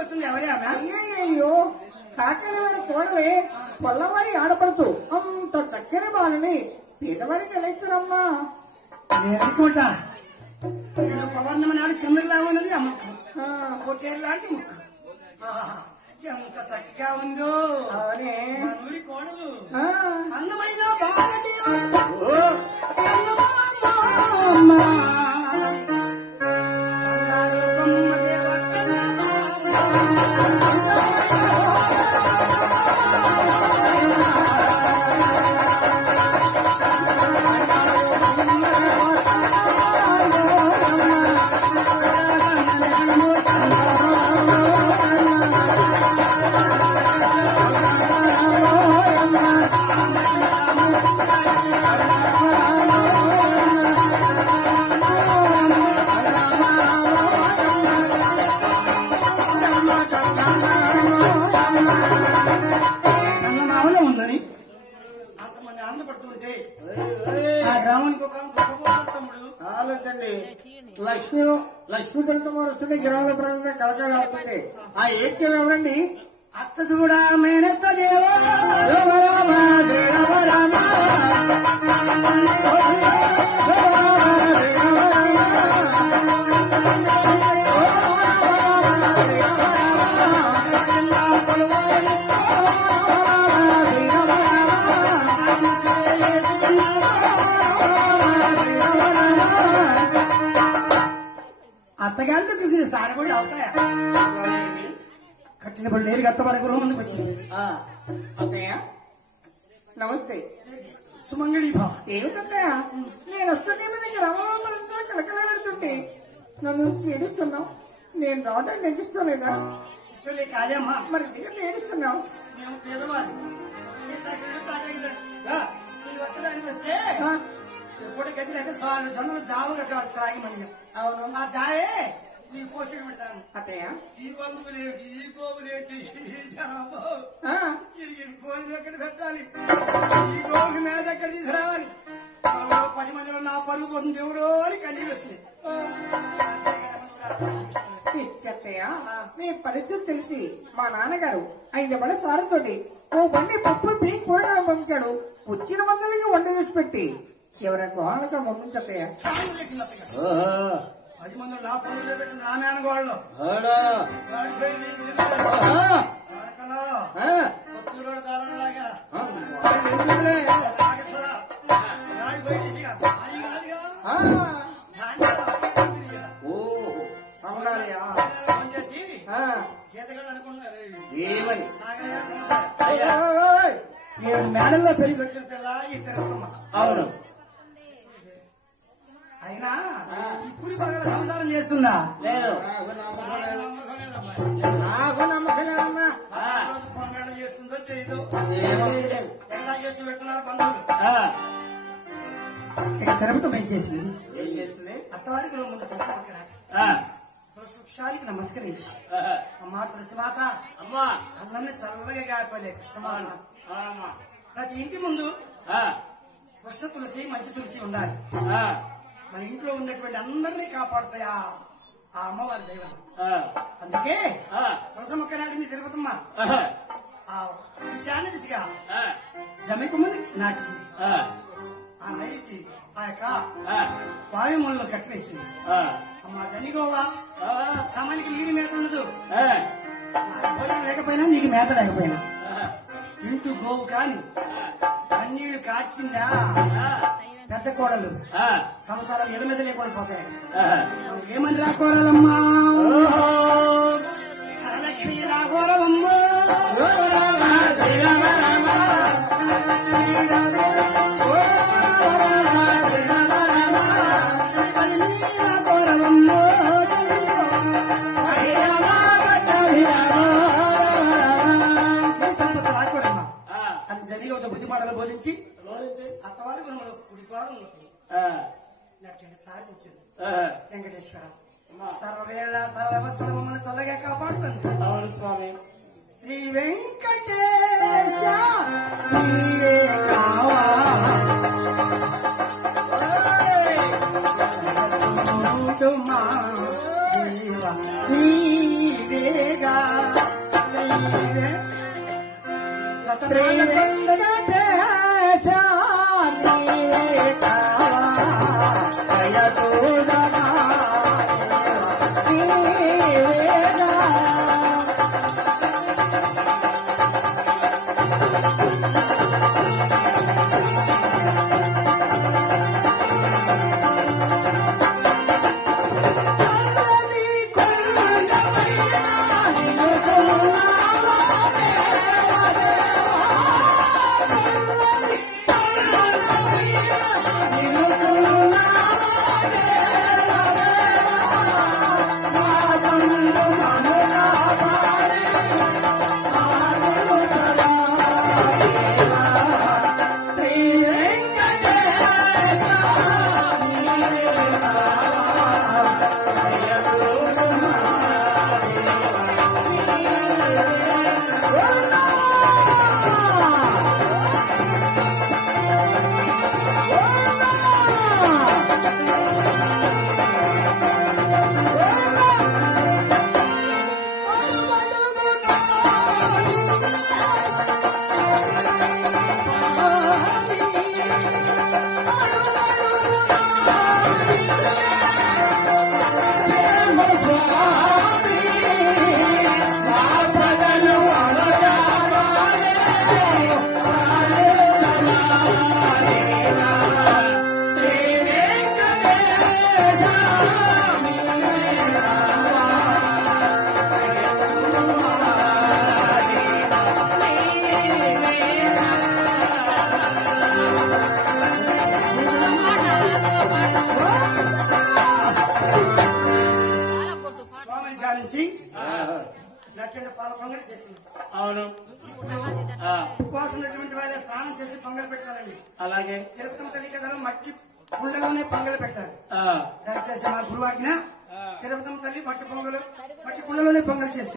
వస్తుంది ఎవరే ఆమె? అయ్యో కాకలమైన కోడలే పొల్లవాడి ఆడపడుతూ అంత చక్కని బాలని పేదవాడికి ఎలా ఇచ్చారమ్మా? నేను అనుకుంటా నేను పవర్ణమ నాడు చంద్రలా ఉన్నది ఆ ముక్కు, కోటేరు లాంటి ముక్కు ఎంత చక్కగా ఉందో. అవునే మా ఊరి కోడలు అన్నమైన బాలదేవ లక్ష్మీ దళితమో వస్తుంటే గిరాల ప్రాంతంగా కలకాడుతుంది. ఆ ఏక్యం ఎవరండి? అత్త చూడ మేనత్త దేవా అత్తగారితో కృషి సారి కూడా అవుతాయా? కట్టినప్పుడు నేరుగా అత్త మన గృహం ముందుకు వచ్చింది. అత్తయ్య నమస్తే. సుమంగళి భా ఏమిటత్తయ్య నేను వస్తుంటే మీ దగ్గర రమలోపలంతా కలకలాడుతుంటే నన్ను ఏడుస్తున్నావు. నేను రావడానికి నీకు ఇష్టం లేదా? ఇష్టం లేక కాదేమ్మా. మరి ఎందుకంటే ఏడుస్తున్నావు? మేము పేదవాళ్ళు వస్తే ఎప్పుడు గది అయితే సార్లు జొన్నలు జావుగా త్రాగి మని అవును ఆ జాయే నీ పోషణ పెడతాను. అత్తయ్య ఈ బంధువులేంటి, ఈ గోవులేంటి, ఈ జనాభా గోధులు ఎక్కడ పెట్టాలి, ఈ గోవుకి మీద ఎక్కడ తీసుకురావాలి, 10 మందిలో నా పరుగు పోతుంది ఎవరో అని కన్నీళ్ళు వచ్చినాయి. చెత్తయ్య మీ పరిస్థితి తెలిసి మా నాన్నగారు 5 బళ్ళ సారంతోటి ఓ బండి పప్పు పీక్ కూడా పంపించాడు. వచ్చిన మందులకి వంట చేసి పెట్టి ఎవరి గోహాలుగా పంపించత్తయ్య. 10 మందిలో నా పరుగు పెట్టింది నా మేనగోళ్ళు కొత్తూరు దారుణలాగా ఏడు మేడల్లో పెరిగి వచ్చిన పిల్ల ఈ తిరుగుతుమ్మ. అవును అయినా ఈ పురి బాగా సంసారం చేస్తుందా? నాకు నమ్మకం లేదమ్మా. పొంగళ్ళు చేస్తుందో చేయదు ఎలా చేస్తూ పెడుతున్నారు బంధువులు. ఇక తిరుపతి ఏం చేసింది? ఏం చేస్తుంది? అత్తవారికి ముందు వృక్షానికి నమస్కరించి అమ్మా తులసి మాత అమ్మా అన్నీ చల్లగా కాపాడే కృష్ణమాన ప్రతి ఇంటి ముందు కృష్ణ తులసి మంచి తులసి ఉండాలి. మన ఇంట్లో ఉన్నటువంటి అందరినీ కాపాడుతాయి ఆ అమ్మవారి దైవం. అందుకే తులసి మొక్క నాటింది తిరుపతమ్మ. ఆ ఈశాన్య దిశగా జమికుమని నాటింది. ఆ నైరుతి ఆ యొక్క వాయుమూలలో కట్టివేసింది. అమ్మ జనిగోవా సమయానికి నీరు మేత ఉండదు. భోజనం లేకపోయినా నీకు మేత లేకపోయినా ఇంటూ గోవు కాని కన్నీళ్లు కార్చిందా పెద్ద కోడలు సంసారాలు ఎల మీద లేకుండా పోతాయి. ఏమని రాకోరాలమ్మా? లక్ష్మీ రాకోరాలమ్మా అని జరిగే బుద్ధి మాటలు బోధించి అత్తవారి గురుములు కుడిపారు సాధించింది. వెంకటేశ్వర సర్వవేళ సర్వస్థల మమ్మల్ని చల్లగా కాపాడుతుంది. అవును స్వామి. శ్రీ వెంకటేశ నీవేగా నచ్చండి పాల పొంగలి చేసింది. అవును. ఇప్పుడు ఉపవాసం ఉన్నటువంటి వాళ్ళ స్నానం చేసి పొంగలు పెట్టాలండి. అలాగే తిరుపతి తల్లి కథలో మట్టి కుండలోనే పొంగలు పెట్టాలి. దయచేసి మా గురువాజ్ఞ. తిరుపతి తల్లి మట్టి కుండలోనే పొంగలు చేసి